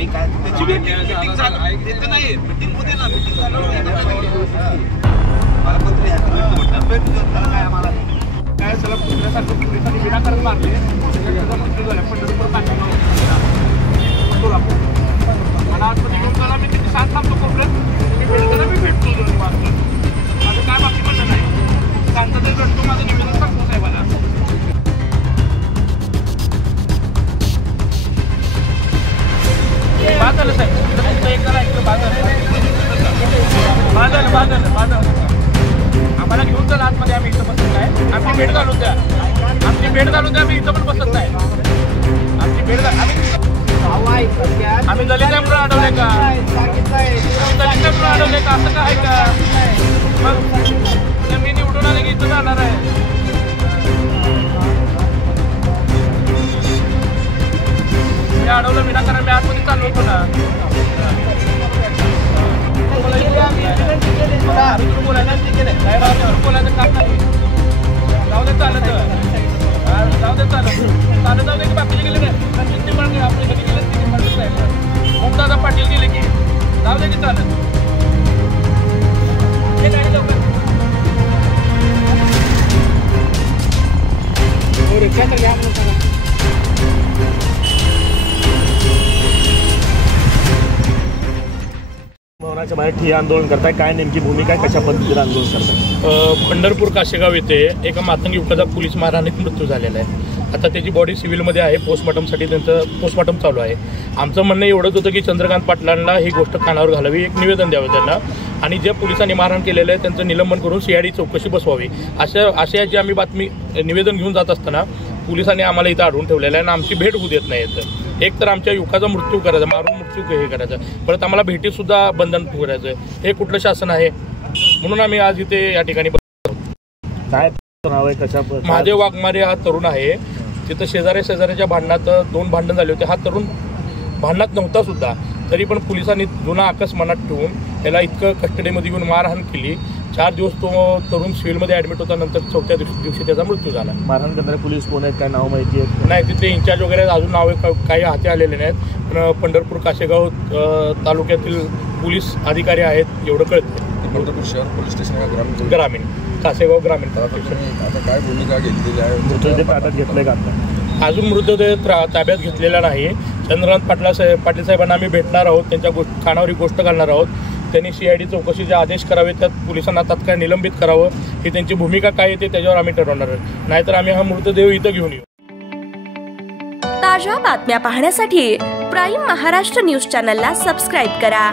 मी काय त्याची मीटिंग झालं तिथे नाही मीटिंग होते ना मीटिंग झालं मला पत्र ह्या भेट काय आम्हाला काय चला पुण्यासारखं पोलिसांनी विनाकारण मारले मला आतमध्ये घेऊन चला मी तिथे साथ थांबतो कोपऱ्यात मी भेटताना मी भेटतो दोन वाजता माझं काय बाकी म्हणणं नाही सांगता तरी भेटतो माझं निवेदन सांगतो साहेबांना बाद झालं साहेब एकदा ऐकलं बाद झालं आम्हाला घेऊन चला आतमध्ये आम्ही इथं बसत नाही आमची भेट घालून द्या आम्ही इथं पण बसत नाही आमची भेट आम्ही दलितांकडून अडवले का दलितांकडून अडवले का असं काय का मग मी निवडून आले की इथं जाणार आहे मी अडवलं विनाकारण मी आतमध्ये चाललो होतो ना बोलायचं काम नाही जाऊ दे चालत जाऊ दे की बाकीचे गेले नाही आपले कधी गेले ओमदादा पाटील गेले की जाऊ दे की चालत रिक्षा तर घ्या भवनाच्या बाहेर ठिय्या आंदोलन करताय काय नेमकी भूमिका कशा पद्धतीने आंदोलन करताय? पंढरपूर काशेगाव येथे एका मातंग युवकाचा पोलीस मारहाणीत मृत्यू झालेला आहे. आता त्याची बॉडी सिव्हिलमध्ये आहे. पोस्टमॉर्टमसाठी त्यांचं पोस्टमॉर्टम चालू आहे. आमचं म्हणणं एवढंच होतं की चंद्रकांत पाटलांना ही गोष्ट कानावर घालावी, एक निवेदन द्यावं त्यांना आणि ज्या पोलिसांनी मारहाण केलेलं आहे त्यांचं निलंबन करून CID चौकशी बसवावी अशी आम्ही बातमी निवेदन घेऊन जात असताना पोलिसांनी आम्हाला इथं अडवून ठेवलेलं आहे आणि आमची भेट होऊ देत नाही येतं. एक तर आमच्या युवकाचा मृत्यू करायचा, मारून मृत्यू हे करायचं, परत आम्हाला भेटीसुद्धा बंधन करायचं. हे कुठलं शासन आहे? म्हणून आम्ही आज इथे या ठिकाणी काय नाव आहे कशा? महादेव वाघमारे हा तरुण आहे. तिथं शेजाऱ्याच्या भांडणात 2 भांडण झाले होते. हा तरुण भांडणात नव्हता सुद्धा, तरी पण पोलिसांनी जुना आकस मनात ठेवून त्याला इतकं कस्टडीमध्ये घेऊन मारहाण केली. 4 दिवस तो तरुण सिव्हिलमध्ये ॲडमिट होता. नंतर 4थ्या दिवशी त्याचा मृत्यू झाला. मारहाण करणारे पोलीस कोण आहेत काय नाव माहिती आहे? नाही, तिथले इन्चार्ज वगैरे अजून नावे काही हाती आलेले नाहीत. पण पंढरपूर काशेगाव तालुक्यातील पोलीस अधिकारी आहेत एवढं कळतं. पंढरपूर शहर पोलीस स्टेशन ग्रामीण काशेगाव ग्रामीण. आता काय भूमिका घेतलेली आहे? मृतदेह ताब्यात घेतले का? अजून मृतदेह ताब्यात घेतलेला नाही. चंद्रकांत पाटील साहेबांना आम्ही भेटणार आहोत, त्यांच्या कानावर गोष्ट घालणार आहोत. त्यांनी CID चौकशीचे आदेश करावे, त्यात पोलिसांना तात्काळ निलंबित करावं. ही त्यांची भूमिका काय येते त्याच्यावर आम्ही ठरवणार आहोत. नाहीतर आम्ही हा मृतदेह इथं घेऊन येऊ. ताज्या बातम्या पाहण्यासाठी प्राईम महाराष्ट्र न्यूज चॅनलला सबस्क्राईब करा.